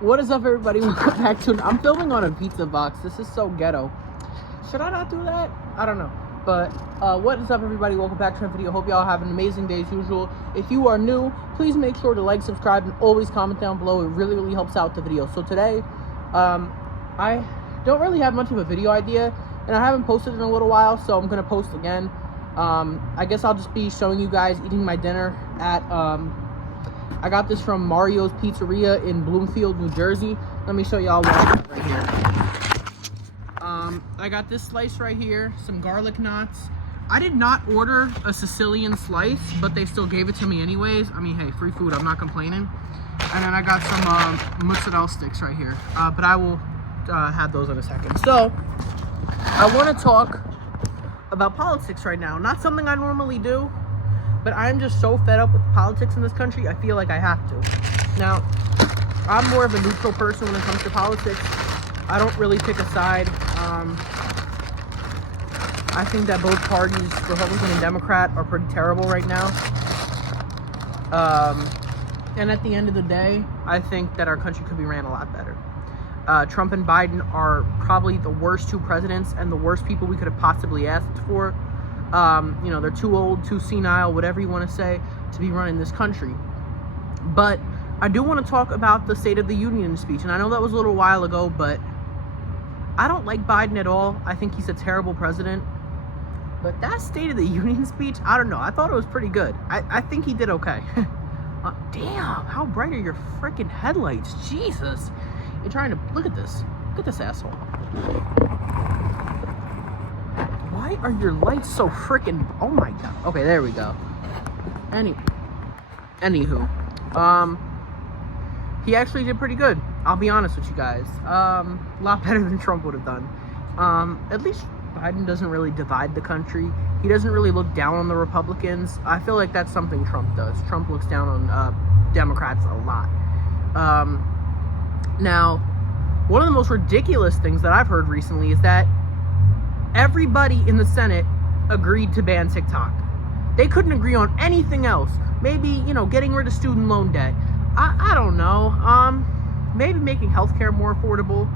What is up, everybody? Welcome back to I'm filming on a pizza box. This is so ghetto. Should I not do that? I don't know. But what is up, everybody? Welcome back to a video. Hope y'all have an amazing day as usual. If you are new, please make sure to like, subscribe, and always comment down below. It really helps out the video. So today, I don't really have much of a video idea, and I haven't posted in a little while, so I'm gonna post again. I guess I'll just be showing you guys eating my dinner at I got this from Mario's Pizzeria in Bloomfield, New Jersey. Let me show y'all what I got right here. I got this slice right here, some garlic knots. I did not order a Sicilian slice, but they still gave it to me anyways. I mean, hey, free food, I'm not complaining. And then I got some mozzarella sticks right here. But I will have those in a second. So, I want to talk about politics right now. Not something I normally do, but I'm just so fed up with politics in this country, I feel like I have to. Now, I'm more of a neutral person when it comes to politics. I don't really pick a side. I think that both parties, Republican and Democrat, are pretty terrible right now. And at the end of the day, I think that our country could be ran a lot better. Trump and Biden are probably the worst two presidents and the worst people we could have possibly asked for. You know, they're too old, too senile, whatever you want to say, to be running this country. But I do want to talk about the State of the Union speech, and I know that was a little while ago, but I don't like Biden at all. I think he's a terrible president. But that State of the Union speech, I don't know. I thought it was pretty good. I think he did okay. Damn, how bright are your freaking headlights? Jesus. You're trying to... Look at this. Look at this asshole. Why are your lights so freaking... Oh my god. Okay, there we go. Anywho. He actually did pretty good. I'll be honest with you guys. A lot better than Trump would have done. At least Biden doesn't really divide the country. He doesn't really look down on the Republicans. I feel like that's something Trump does. Trump looks down on Democrats a lot. Now, one of the most ridiculous things that I've heard recently is that everybody in the Senate agreed to ban TikTok. They couldn't agree on anything else. Maybe, you know, getting rid of student loan debt. I don't know. Maybe making healthcare more affordable.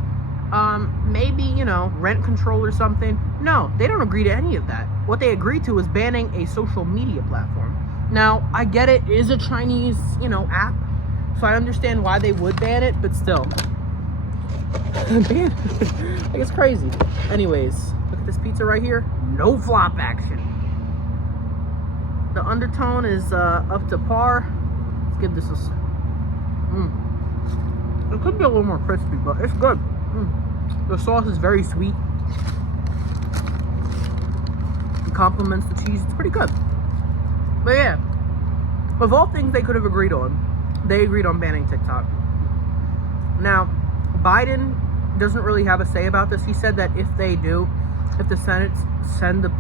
Maybe, you know, rent control or something. No, they don't agree to any of that. What they agreed to is banning a social media platform. Now, I get it is a Chinese, you know, app, so I understand why they would ban it, but still. Man, like, it's crazy. Anyways, look at this pizza right here. No flop action. The undertone is up to par. Let's give this a... It could be a little more crispy, but it's good. The sauce is very sweet. It complements the cheese. It's pretty good. But yeah, of all things they could have agreed on, they agreed on banning TikTok. Now, Biden doesn't really have a say about this. He said that if they do, if the Senate send the,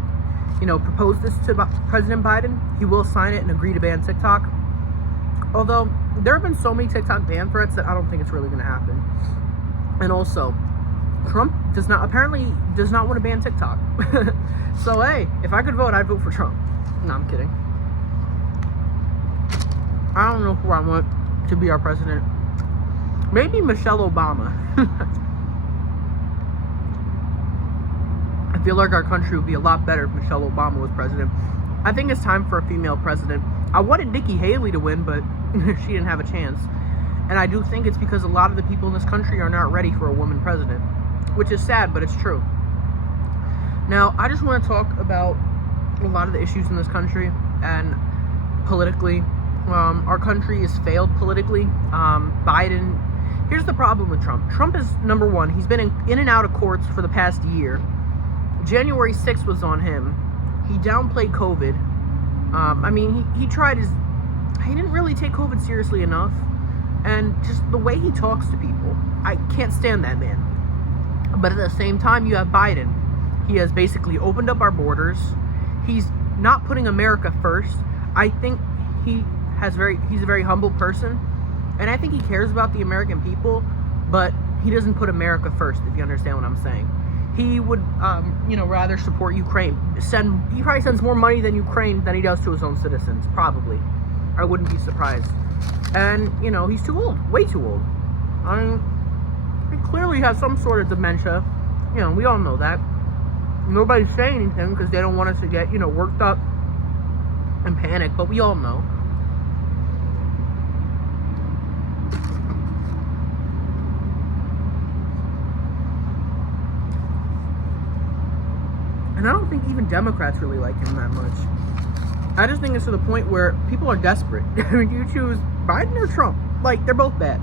you know, propose this to President Biden, he will sign it and agree to ban TikTok. Although, there have been so many TikTok ban threats that I don't think it's really going to happen. And also, Trump apparently does not want to ban TikTok. So, hey, if I could vote, I'd vote for Trump. No, I'm kidding. I don't know who I want to be our president. Maybe Michelle Obama. I feel like our country would be a lot better if Michelle Obama was president. I think it's time for a female president. I wanted Nikki Haley to win, but she didn't have a chance. And I do think it's because a lot of the people in this country are not ready for a woman president, which is sad, but it's true. Now, I just want to talk about a lot of the issues in this country and politically. Our country has failed politically. Biden, here's the problem with Trump. Trump is, number one, he's been in and out of courts for the past year. January 6th was on him. He downplayed COVID. I mean, he didn't really take COVID seriously enough. And just the way he talks to people, I can't stand that man. But at the same time, you have Biden. He has basically opened up our borders. He's not putting America first. I think he's a very humble person. And I think he cares about the American people, but he doesn't put America first, if you understand what I'm saying. He would, you know, rather support Ukraine. He probably sends more money than Ukraine than he does to his own citizens, probably. I wouldn't be surprised. And, you know, he's too old, way too old. I mean, he clearly has some sort of dementia. You know, we all know that. Nobody's saying anything because they don't want us to get, you know, worked up and panic, but we all know. And I don't think even Democrats really like him that much. I just think it's to the point where people are desperate. I mean, you choose Biden or Trump. Like, they're both bad.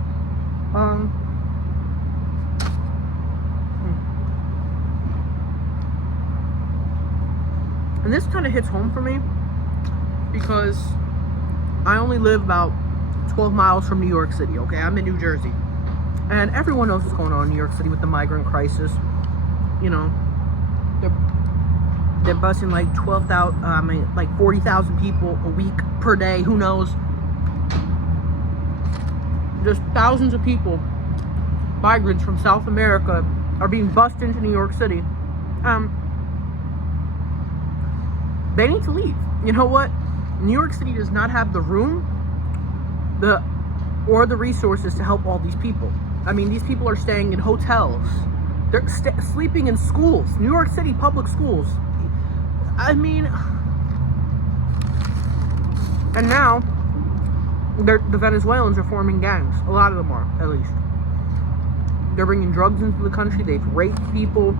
And this kind of hits home for me because I only live about 12 miles from New York City, okay? I'm in New Jersey. And everyone knows what's going on in New York City with the migrant crisis. You know, they're busing like 12,000, like 40,000 people a week per day. Who knows? Just thousands of people, migrants from South America, are being bussed into New York City. They need to leave. You know what? New York City does not have the room, or the resources to help all these people. I mean, these people are staying in hotels. They're sleeping in schools. New York City public schools. I mean, and now the Venezuelans are forming gangs. A lot of them are, at least. They're bringing drugs into the country. They've raped people,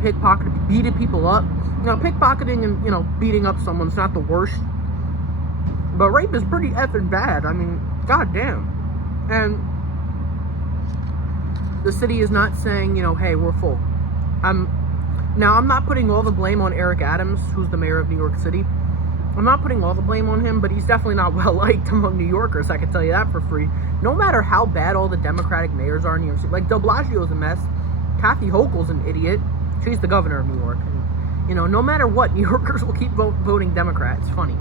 pickpocketed, beaten people up. Now, pickpocketing and, you know, beating up someone's not the worst, but rape is pretty effing bad. I mean, goddamn. And the city is not saying, you know, hey, we're full. Now, I'm not putting all the blame on Eric Adams, who's the mayor of New York City. I'm not putting all the blame on him, but he's definitely not well-liked among New Yorkers, I can tell you that for free. No matter how bad all the Democratic mayors are in New York City. Like, de Blasio's a mess. Kathy Hochul's an idiot. She's the governor of New York. And, you know, no matter what, New Yorkers will keep voting Democrat. It's funny.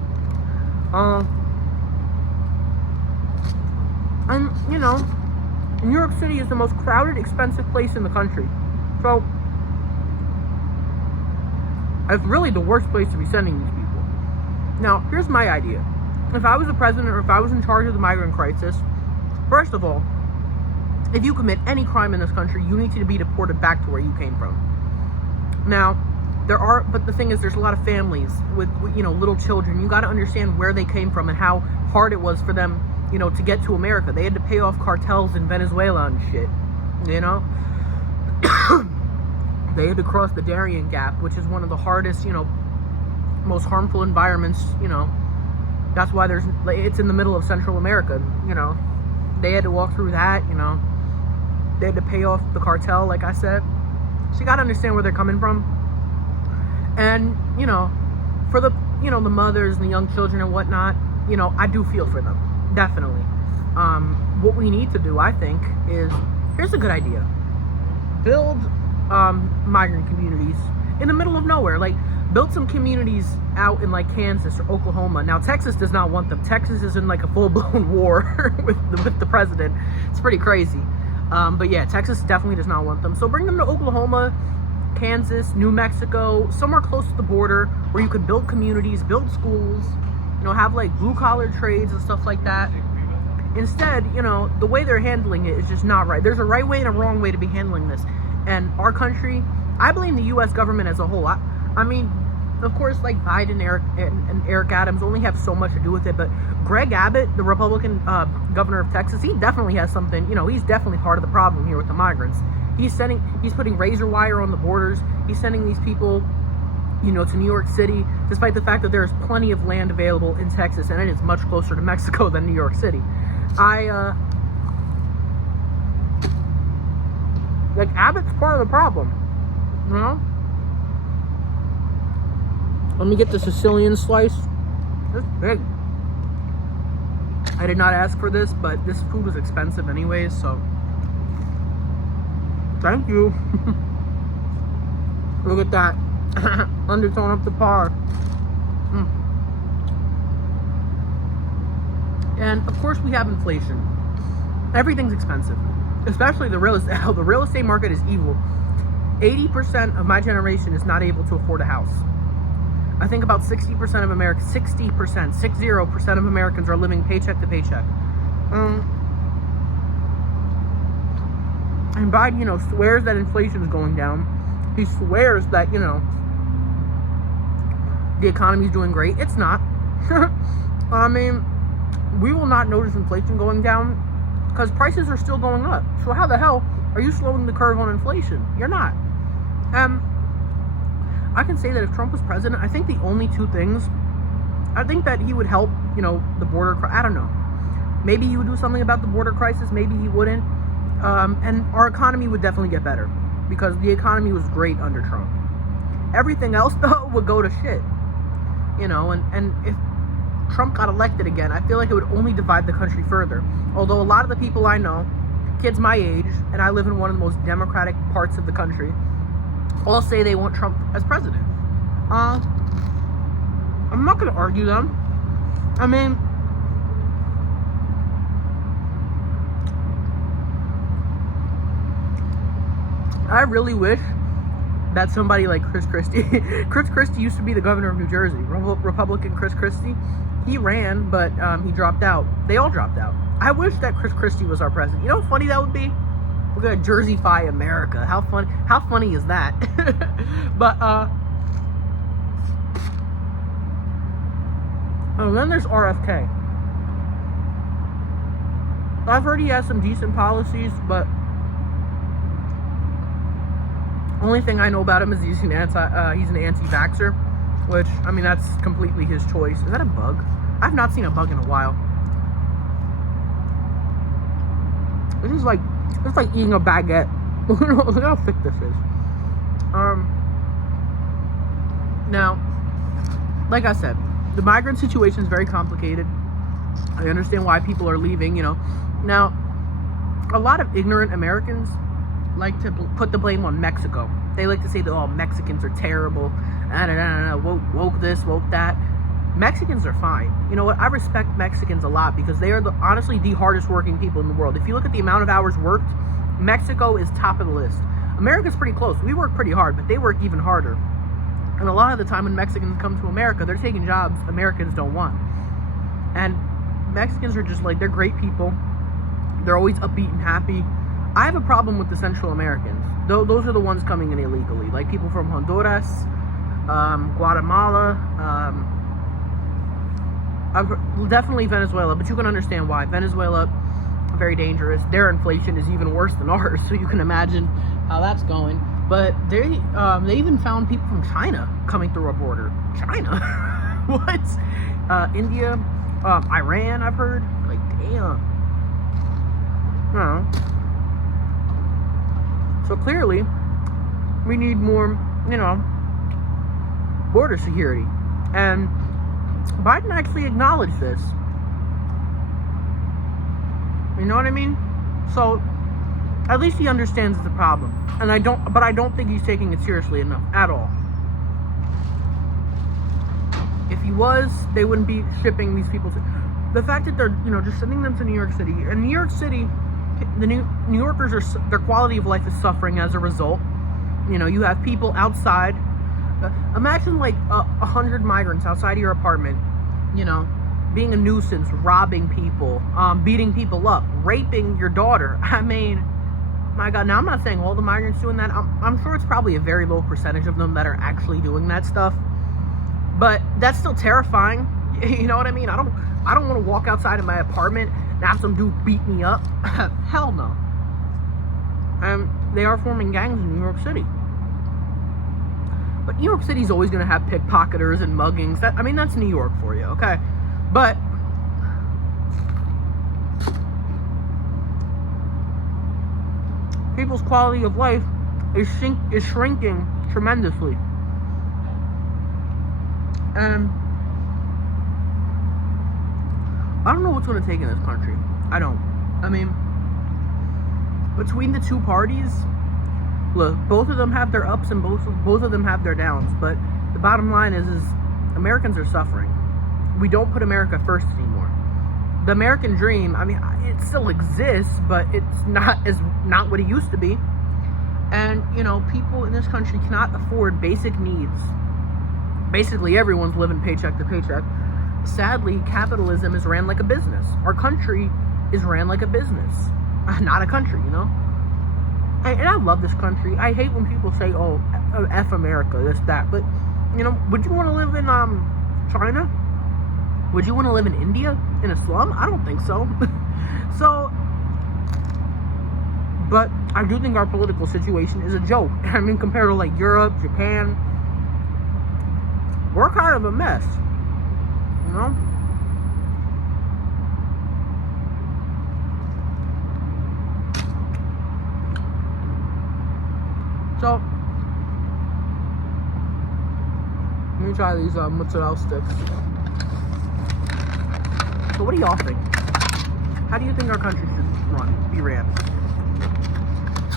And, you know, New York City is the most crowded, expensive place in the country. So, it's really the worst place to be sending these people. Now, here's my idea. If I was the president or if I was in charge of the migrant crisis, first of all, if you commit any crime in this country, you need to be deported back to where you came from. Now, but the thing is, there's a lot of families with you know, little children. You got to understand where they came from and how hard it was for them, you know, to get to America. They had to pay off cartels in Venezuela and shit, you know? They had to cross the Darien Gap, which is one of the hardest, you know, most harmful environments, you know. That's why it's in the middle of Central America, you know. They had to walk through that, you know. They had to pay off the cartel, like I said. So you got to understand where they're coming from. And, you know, for the, you know, the mothers and the young children and whatnot, you know, I do feel for them. Definitely. What we need to do, I think, is, here's a good idea. Build migrant communities in the middle of nowhere. Like, build some communities out in, like, Kansas or Oklahoma. Now, Texas does not want them. Texas is in, like, a full-blown war with the president. It's pretty crazy. But yeah, Texas definitely does not want them. So bring them to Oklahoma, Kansas, New Mexico, somewhere close to the border where you could build communities, build schools, you know, have, like, blue-collar trades and stuff like that. Instead, you know, the way they're handling it is just not right. There's a right way and a wrong way to be handling this. And our country, I blame the U.S. government as a whole. I mean, of course, like, Biden and Eric Adams only have so much to do with it, but Greg Abbott, the Republican governor of Texas, he definitely has something, you know, he's definitely part of the problem here with the migrants. He's putting razor wire on the borders. He's sending these people, you know, to New York City, despite the fact that there's plenty of land available in Texas, and it is much closer to Mexico than New York City. Like, Abbott's part of the problem, you know? Let me get the Sicilian slice. It's big. I did not ask for this, but this food was expensive anyways, so thank you. Look at that. Undertone up to par. And of course we have inflation. Everything's expensive, especially the real estate. The real estate market is evil. 80% of my generation is not able to afford a house. I think about 60% of Americans, 60% of Americans are living paycheck to paycheck. And Biden, swears that inflation is going down. He swears that, the economy is doing great. It's not. I mean, we will not notice inflation going down because prices are still going up. So how the hell are you slowing the curve on inflation? You're not. I can say that if Trump was president, I think the only two things, I think that he would help, the border. I don't know. Maybe he would do something about the border crisis. Maybe he wouldn't. And our economy would definitely get better because the economy was great under Trump. Everything else, though, would go to shit. And if Trump got elected again, I feel like it would only divide the country further. Although a lot of the people I know, kids my age, and I live in one of the most democratic parts of the country, all say they want Trump as president. I'm not going to argue them. I mean, I really wish that somebody like Chris Christie, Chris Christie used to be the governor of New Jersey, Republican Chris Christie. He ran, but he dropped out. They all dropped out. I wish that Chris Christie was our president. You know how funny that would be? We're gonna Jerseyfy America. How funny is that? But and then there's RFK. I've heard he has some decent policies, but only thing I know about him is he's an anti-vaxxer, which, I mean, that's completely his choice. Is that a bug? I've not seen a bug in a while. It's like eating a baguette. Look how thick this is. Now, like I said, the migrant situation is very complicated. I understand why people are leaving, Now, a lot of ignorant Americans like to put the blame on Mexico. They like to say that, Mexicans are terrible. Woke this, woke that. Mexicans are fine. You know what? I respect Mexicans a lot because they are honestly the hardest working people in the world. If you look at the amount of hours worked, Mexico is top of the list. America's pretty close. We work pretty hard, but they work even harder. And a lot of the time when Mexicans come to America, they're taking jobs Americans don't want. And Mexicans are just they're great people. They're always upbeat and happy. I have a problem with the Central Americans. Those are the ones coming in illegally. Like people from Honduras, Guatemala, definitely Venezuela, but you can understand why. Venezuela, very dangerous. Their inflation is even worse than ours, so you can imagine how that's going. But they even found people from China coming through our border. China? What? India, Iran, I've heard. Damn. I don't know. So clearly, we need more, border security. And Biden actually acknowledged this. You know what I mean? So at least he understands the problem. And I don't think he's taking it seriously enough at all. If he was, they wouldn't be shipping these people to. The fact that they're, just sending them to New York City. And New York City, the New Yorkers their quality of life is suffering as a result. You have people outside. Imagine 100 migrants outside of your apartment, being a nuisance, robbing people, beating people up, raping your daughter. I mean, my God. Now, I'm not saying all the migrants doing that. I'm sure it's probably a very low percentage of them that are actually doing that stuff. But that's still terrifying. You know what I mean? I don't want to walk outside of my apartment and have some dude beat me up. Hell no. They are forming gangs in New York City. But New York City's always going to have pickpocketers and muggings. That's New York for you, okay? But people's quality of life is shrinking tremendously. And I don't know what's going to take in this country. I don't. Between the two parties, look, both of them have their ups and both of them have their downs. But the bottom line is Americans are suffering. We don't put America first anymore. The American dream, it still exists, but it's not what it used to be. And, people in this country cannot afford basic needs. Basically, everyone's living paycheck to paycheck. Sadly, capitalism is ran like a business. Our country is ran like a business, not a country, And I love this country. I hate when people say, "Oh, F America, this, that." But, you know, would you want to live in China? Would you want to live in India in a slum? I don't think so. So, but I do think our political situation is a joke. I mean, compared to like Europe, Japan, we're kind of a mess, you know? So, let me try these mozzarella sticks. So what do y'all think? How do you think our country should be ran?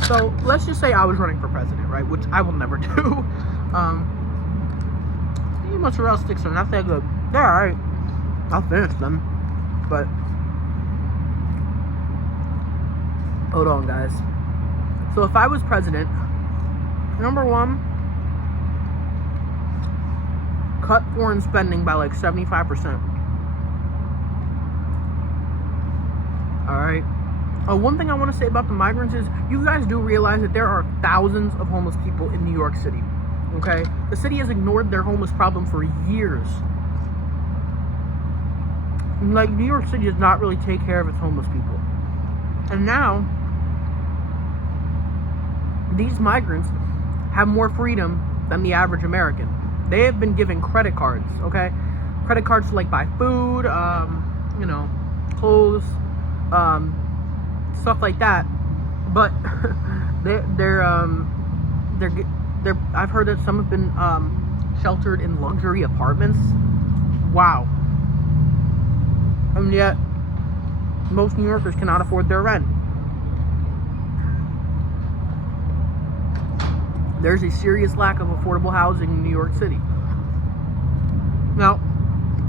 So, let's just say I was running for president, right? Which I will never do. These mozzarella sticks are not that good. They're alright. I'll finish them. But, hold on, guys. So, if I was president, number one, cut foreign spending by like 75%. Alright. One thing I want to say about the migrants is, you guys do realize that there are thousands of homeless people in New York City. Okay? The city has ignored their homeless problem for years. Like, New York City does not really take care of its homeless people. And now, these migrants have more freedom than the average American. They have been given credit cards, okay? Credit cards to like buy food, you know, clothes, stuff like that. But they're I've heard that some have been sheltered in luxury apartments. Wow. And yet most New Yorkers cannot afford their rent. There's a serious lack of affordable housing in New York City. Now,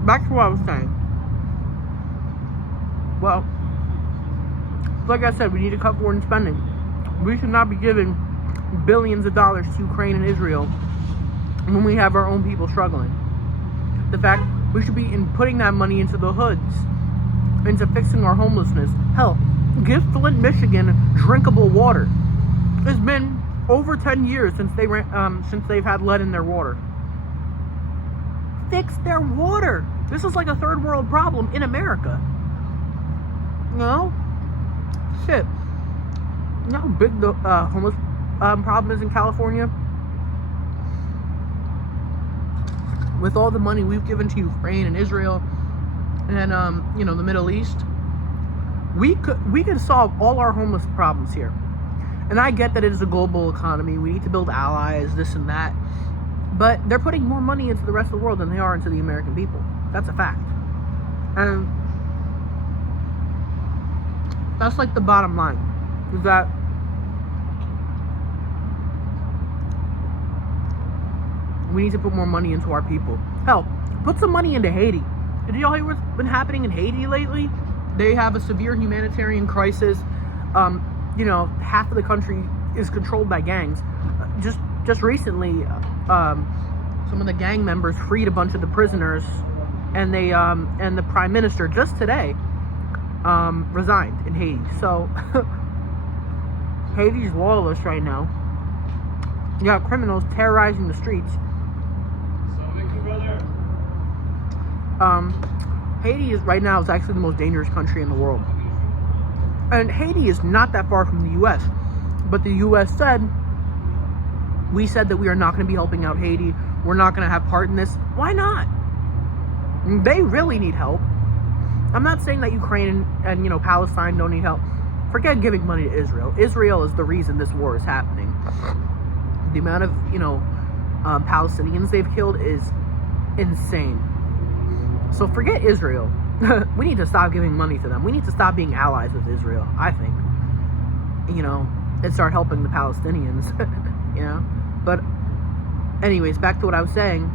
back to what I was saying. Well, like I said, we need to cut foreign spending. We should not be giving billions of dollars to Ukraine and Israel when we have our own people struggling. The fact we should be putting that money into the hoods, into fixing our homelessness. Hell, give Flint, Michigan drinkable water. It's been over 10 years since they've had lead in their water. Fix their water. This is like a third world problem in America. You know? Shit. You know how big the homeless problem is in California? With all the money we've given to Ukraine and Israel and you know, the Middle East, we could solve all our homeless problems here. And I get that it is a global economy. We need to build allies, this and that. But they're putting more money into the rest of the world than they are into the American people. That's a fact. And that's like the bottom line. Is that we need to put more money into our people. Hell, put some money into Haiti. Did y'all hear what's been happening in Haiti lately? They have a severe humanitarian crisis. You know, half of the country is controlled by gangs. Just recently, some of the gang members freed a bunch of the prisoners, and they and the prime minister just today resigned in Haiti. So Haiti's lawless right now. You got criminals terrorizing the streets. Haiti is right now is actually the most dangerous country in the world. And Haiti is not that far from the U.S. But the U.S. said that we are not going to be helping out Haiti. We're not going to have part in this. Why not? They really need help. I'm not saying that Ukraine and you know, Palestine don't need help. Forget giving money to Israel. Israel is the reason this war is happening. The amount of, you know, Palestinians they've killed is insane. So forget Israel. We need to stop giving money to them. We need to stop being allies with Israel, I think. You know, and start helping the Palestinians. You know? But anyways, back to what I was saying.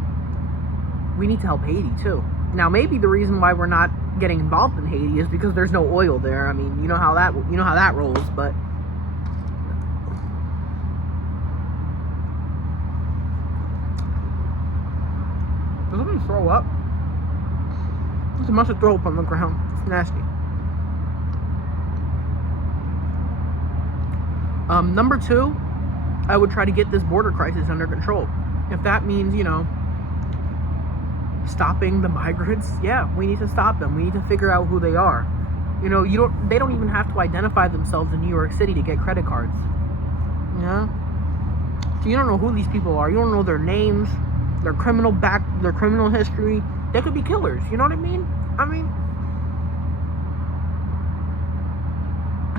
We need to help Haiti too. Now, maybe the reason why we're not getting involved in Haiti is because there's no oil there. I mean, you know how that rolls, but does somebody throw up? There's a bunch of throw up on the ground. It's nasty. Number two, I would try to get this border crisis under control. If that means, stopping the migrants, yeah, we need to stop them. We need to figure out who they are. They don't even have to identify themselves in New York City to get credit cards. Yeah. So you don't know who these people are. You don't know their names, their criminal history. They could be killers. You know what I mean? I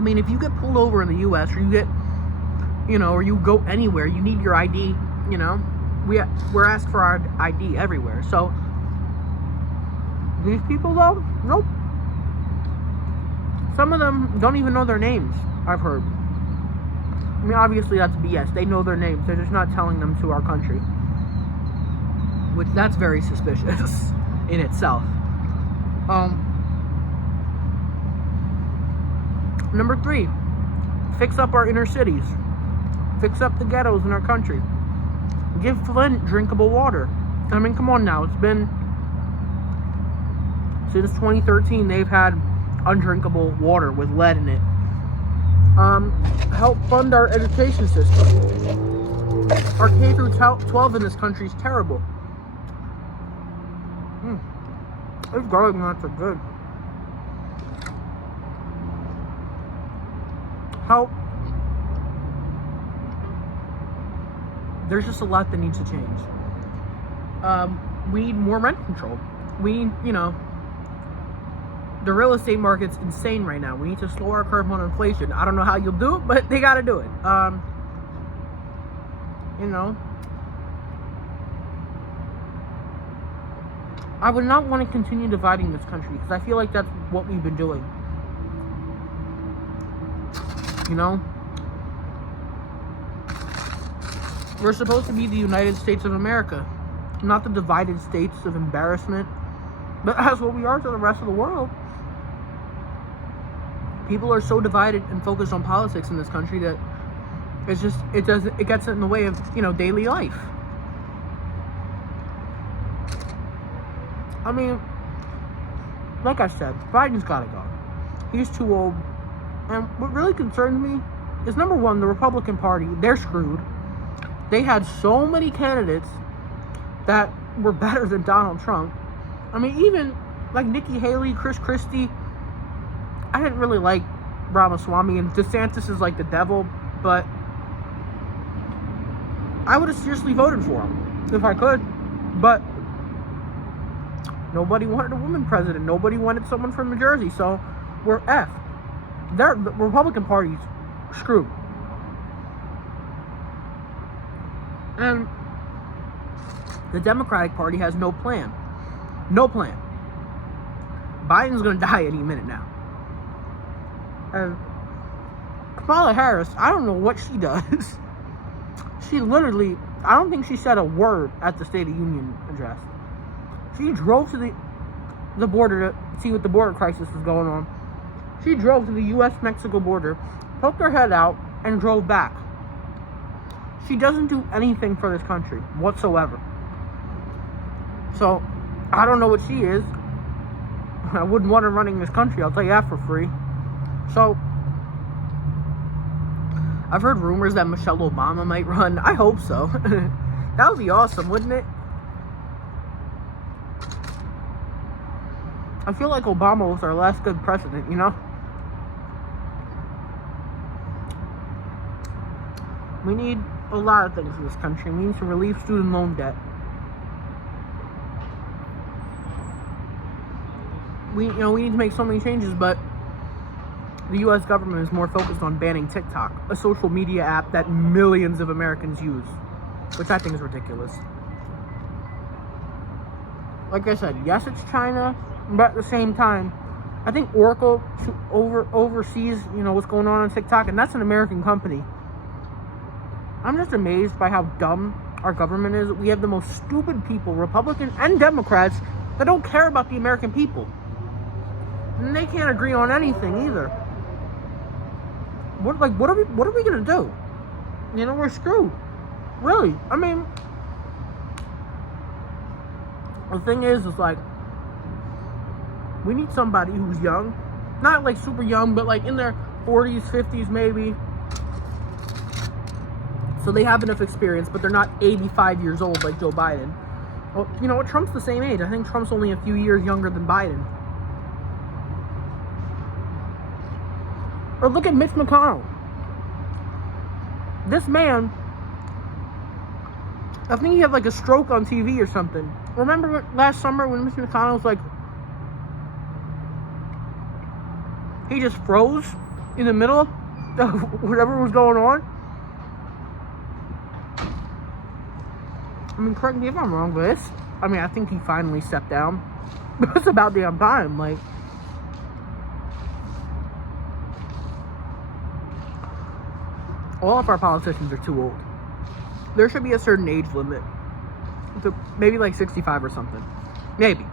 mean, if you get pulled over in the U.S. or you get, or you go anywhere, you need your ID. We're asked for our ID everywhere. So these people, though, nope. Some of them don't even know their names, I've heard. I mean, obviously that's BS. They know their names. They're just not telling them to our country. Which, that's very suspicious in itself. Number three, fix up our inner cities. Fix up the ghettos in our country. Give Flint drinkable water. I mean, come on now. It's been... Since 2013, they've had undrinkable water with lead in it. Help fund our education system. Our K through 12 in this country is terrible. These garlic knots are good. Help. There's just a lot that needs to change. We need more rent control. We need, the real estate market's insane right now. We need to slow our curve on inflation. I don't know how you'll do it, but they gotta do it. I would not want to continue dividing this country because I feel like that's what we've been doing. We're supposed to be the United States of America, not the divided states of embarrassment. But that's what we are to the rest of the world. People are so divided and focused on politics in this country that it gets in the way of, daily life. I mean, like I said, Biden's gotta go. He's too old. And what really concerns me is, number one, the Republican Party, they're screwed. They had so many candidates that were better than Donald Trump. I mean, even like Nikki Haley, Chris Christie. I didn't really like Ramaswamy, and DeSantis is like the devil, but I would have seriously voted for him if I could. But nobody wanted a woman president. Nobody wanted someone from New Jersey, so we're effed. The Republican Party's screwed. And the Democratic Party has no plan. No plan. Biden's gonna die any minute now. And Kamala Harris, I don't know what she does. She literally, I don't think she said a word at the State of Union address. She drove to the border to see what the border crisis was going on. She drove to the U.S.-Mexico border, poked her head out, and drove back. She doesn't do anything for this country whatsoever. So, I don't know what she is. I wouldn't want her running this country, I'll tell you that for free. So, I've heard rumors that Michelle Obama might run. I hope so. That would be awesome, wouldn't it? I feel like Obama was our last good president, We need a lot of things in this country. We need to relieve student loan debt. We need to make so many changes, but the U.S. government is more focused on banning TikTok, a social media app that millions of Americans use, which I think is ridiculous. Like I said, yes, it's China, but at the same time, I think Oracle oversees, what's going on TikTok, and that's an American company. I'm just amazed by how dumb our government is. We have the most stupid people, Republicans and Democrats, that don't care about the American people. And they can't agree on anything either. What are we gonna do? We're screwed. Really. I mean, the thing is like, we need somebody who's young. Not like super young, but like in their 40s, 50s maybe. So they have enough experience, but they're not 85 years old like Joe Biden. Well, you know what? Trump's the same age. I think Trump's only a few years younger than Biden. Or look at Mitch McConnell. This man, I think he had like a stroke on TV or something. Remember last summer when Mitch McConnell was like, he just froze in the middle of whatever was going on? I mean, correct me if I'm wrong, but I think he finally stepped down. It's about damn time. Like, all of our politicians are too old. There should be a certain age limit. Maybe like 65 or something. Maybe.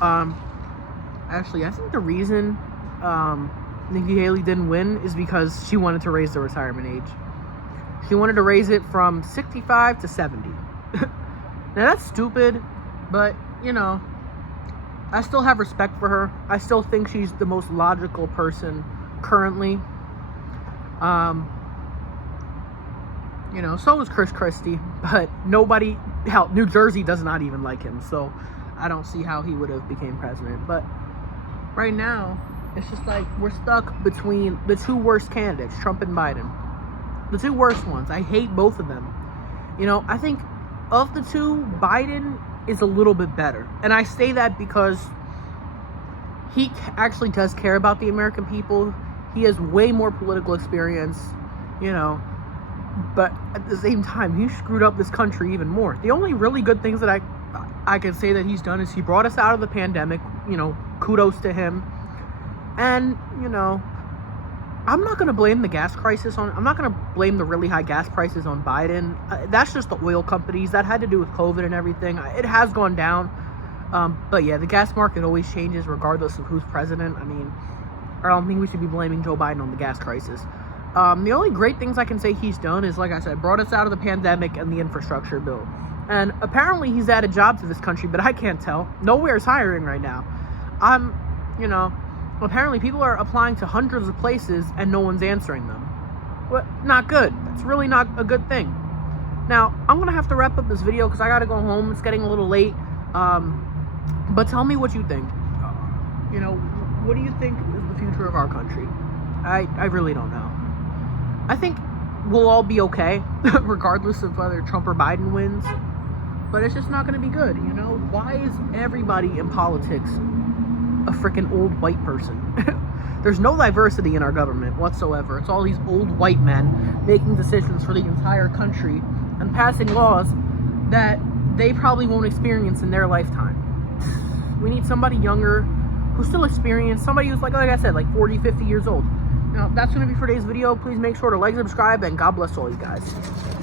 Actually, I think the reason Nikki Haley didn't win is because she wanted to raise the retirement age. She wanted to raise it from 65 to 70. Now that's stupid, but you know, I still have respect for her. I still think she's the most logical person currently. You know, so is Chris Christie, but nobody, hell, New Jersey does not even like him, so I don't see how he would have became president. But right now, it's just like we're stuck between the two worst candidates, Trump and Biden. The two worst ones. I hate both of them. You know, I think of the two, Biden is a little bit better. And I say that because he actually does care about the American people. He has way more political experience, you know. But at the same time, he screwed up this country even more. The only really good things that I can say that he's done is he brought us out of the pandemic. You know, kudos to him. And, you know, I'm not going to blame the gas crisis on... I'm not going to blame the really high gas prices on Biden. That's just the oil companies. That had to do with COVID and everything. It has gone down. But yeah, the gas market always changes regardless of who's president. I mean, I don't think we should be blaming Joe Biden on the gas crisis. The only great things I can say he's done is, like I said, brought us out of the pandemic and the infrastructure bill. And apparently he's added jobs to this country, but I can't tell. Nowhere's hiring right now. You know, apparently people are applying to hundreds of places and no one's answering them. Well, not good. That's really not a good thing. Now, I'm going to have to wrap up this video because I got to go home. It's getting a little late. But tell me what you think. You know, what do you think is the future of our country? I really don't know. I think we'll all be okay, regardless of whether Trump or Biden wins. But it's just not going to be good, you know? Why is everybody in politics a freaking old white person? There's no diversity in our government whatsoever. It's all these old white men making decisions for the entire country and passing laws that they probably won't experience in their lifetime. We need somebody younger who's still experienced, somebody who's like I said, like 40, 50 years old. Now, that's going to be for today's video. Please make sure to like, subscribe, and God bless all you guys.